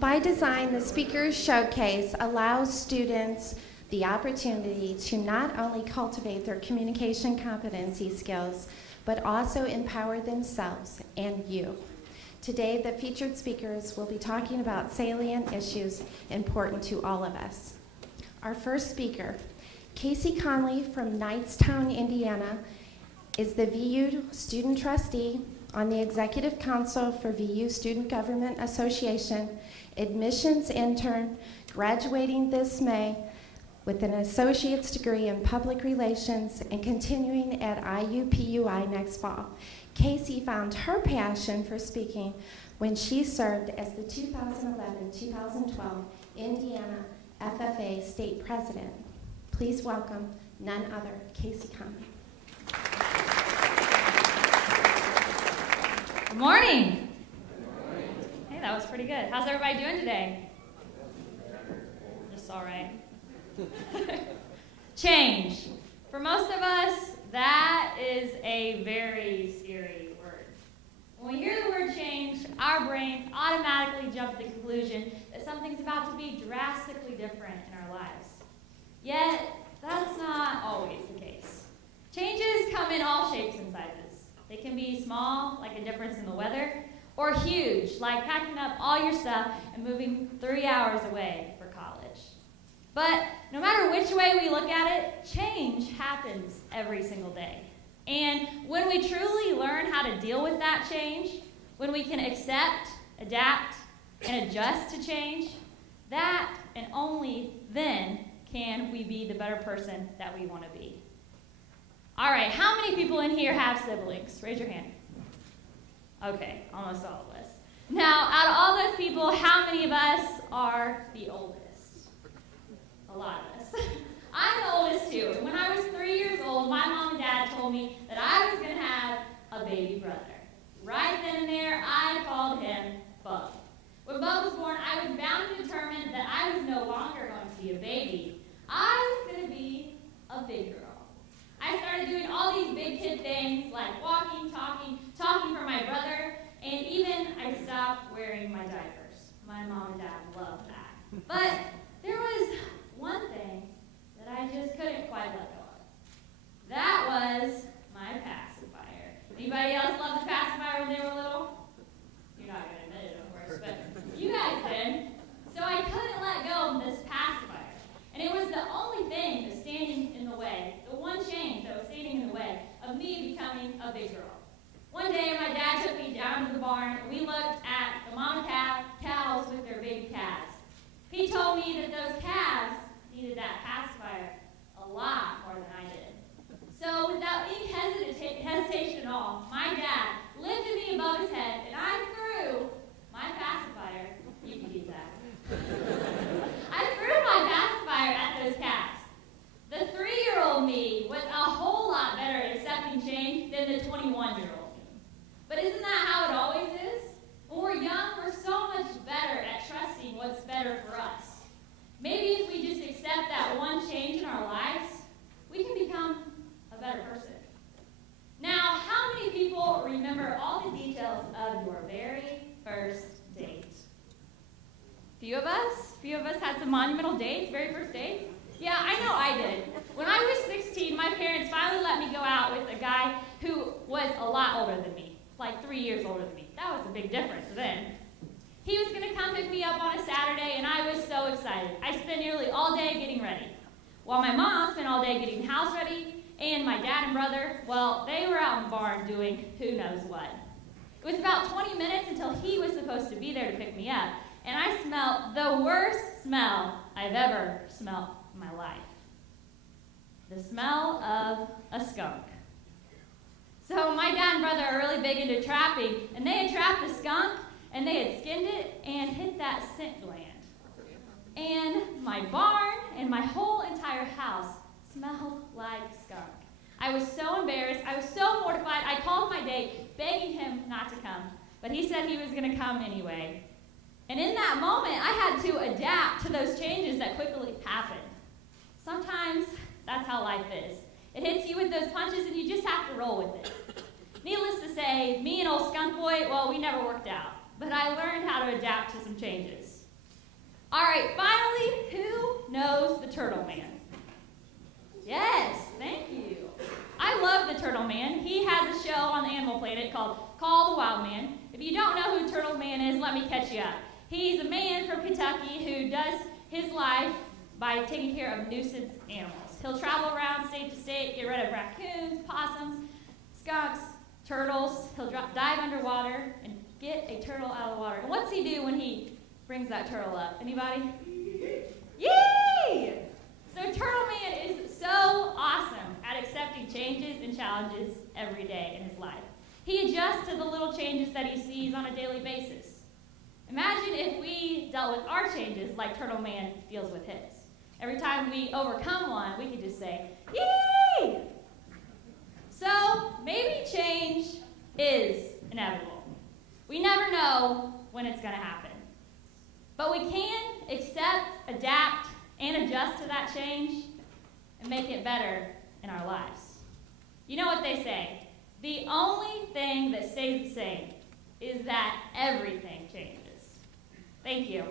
By design, the Speakers Showcase allows students the opportunity to not only cultivate their communication competency skills, but also empower themselves and you. Today, the featured speakers will be talking about salient issues important to all of us. Our first speaker, Casie Conley from Knightstown, Indiana, is the VU student trustee on the Executive Council for VU Student Government Association, admissions intern, graduating this May with an associate's degree in public relations and continuing at IUPUI next fall. Casie found her passion for speaking when she served as the 2011-2012 Indiana FFA State President. Please welcome none other, Casie Conley. Good morning. Hey, that was pretty good. How's everybody doing today? Just all right. Change. For most of us, that is a very scary word. When we hear the word change, our brains automatically jump to the conclusion that something's about to be drastically different in our lives. Yet, that's not always the case. Changes come in all shapes and sizes. They can be small, like a difference in the weather, or huge, like packing up all your stuff and moving 3 hours away for college. But no matter which way we look at it, change happens every single day. And when we truly learn how to deal with that change, when we can accept, adapt, and adjust to change, that and only then can we be the better person that we want to be. All right, how many people in here have siblings? Raise your hand. Okay, almost all of us. Now, out of all those people, how many of us are the oldest? A lot of us. I'm the oldest too. When I was 3 years old, my mom and dad told me that I was going to have a baby brother. Right then and there, I called him Bub. When Bub was born, I was bound to determine that I was no longer going to be a baby. I was going to be a big girl. I started doing all these big kid things like walking, talking for my brother, and even I stopped wearing my diapers. My mom and dad loved that. But there was one thing that I just couldn't quite let go of. That was my pacifier. Anybody else love the pacifier when they were little? You're not going to admit it, of course, but you guys did. So I couldn't let go of this pacifier. And it was the only thing that was standing in the way, the one change that was standing in the way of me becoming a big girl. One day, my dad took me down to the barn, and we looked at the mama cows with their baby calves. He told me that those calves needed that pacifier a lot more than I did. So without any hesitation at all, my dad lifted me above his head, and I threw my pacifier. You can keep that. I threw my pacifier at those calves. The 3-year-old me was a whole lot better at accepting change than the 21-year-old me. But isn't that how it always is? When we're young, we're so much better at trusting what's better for us. Maybe if we just accept that one change in our lives, we can become a better person. Now, how many people remember all the details of your very first date? Few of us had some monumental dates, very first dates. Yeah, I know I did. When I was 16, my parents finally let me go out with a guy who was a lot older than me, like 3 years older than me. That was a big difference then. He was going to come pick me up on a Saturday, and I was so excited. I spent nearly all day getting ready, while my mom spent all day getting the house ready, and my dad and brother, well, they were out in the barn doing who knows what. It was about 20 minutes until he was supposed to be there to pick me up, and I smelled the worst smell I've ever smelled in my life. The smell of a skunk. So my dad and brother are really big into trapping, and they had trapped a skunk, and they had skinned it and hit that scent gland. And my barn and my whole entire house smelled like skunk. I was so embarrassed. I was so mortified. I called my date, begging him not to come, but he said he was going to come anyway. And in that moment, I had to adapt to those changes that quickly happened. Sometimes that's how life is. It hits you with those punches, and you just have to roll with it. Needless to say, me and old skunk boy, well, we never worked out. But I learned how to adapt to some changes. All right, finally, who knows the Turtle Man? Yes, thank you. I love the Turtle Man. He has a show on the Animal Planet called Call the Wild Man. If you don't know who Turtle Man is, let me catch you up. He's a man from Kentucky who does his life by taking care of nuisance animals. He'll travel around state to state, get rid of raccoons, possums, skunks, turtles. He'll dive underwater and get a turtle out of the water. And what's he do when he brings that turtle up? Anybody? Yay! So Turtle Man is so awesome at accepting changes and challenges every day in his life. He adjusts to the little changes that he sees on a daily basis. Imagine if we dealt with our changes like Turtle Man deals with his. Every time we overcome one, we could just say, yay! So maybe change is inevitable. We never know when it's going to happen. But we can accept, adapt, and adjust to that change and make it better in our lives. You know what they say? The only thing that stays the same is that everything changes. Thank you.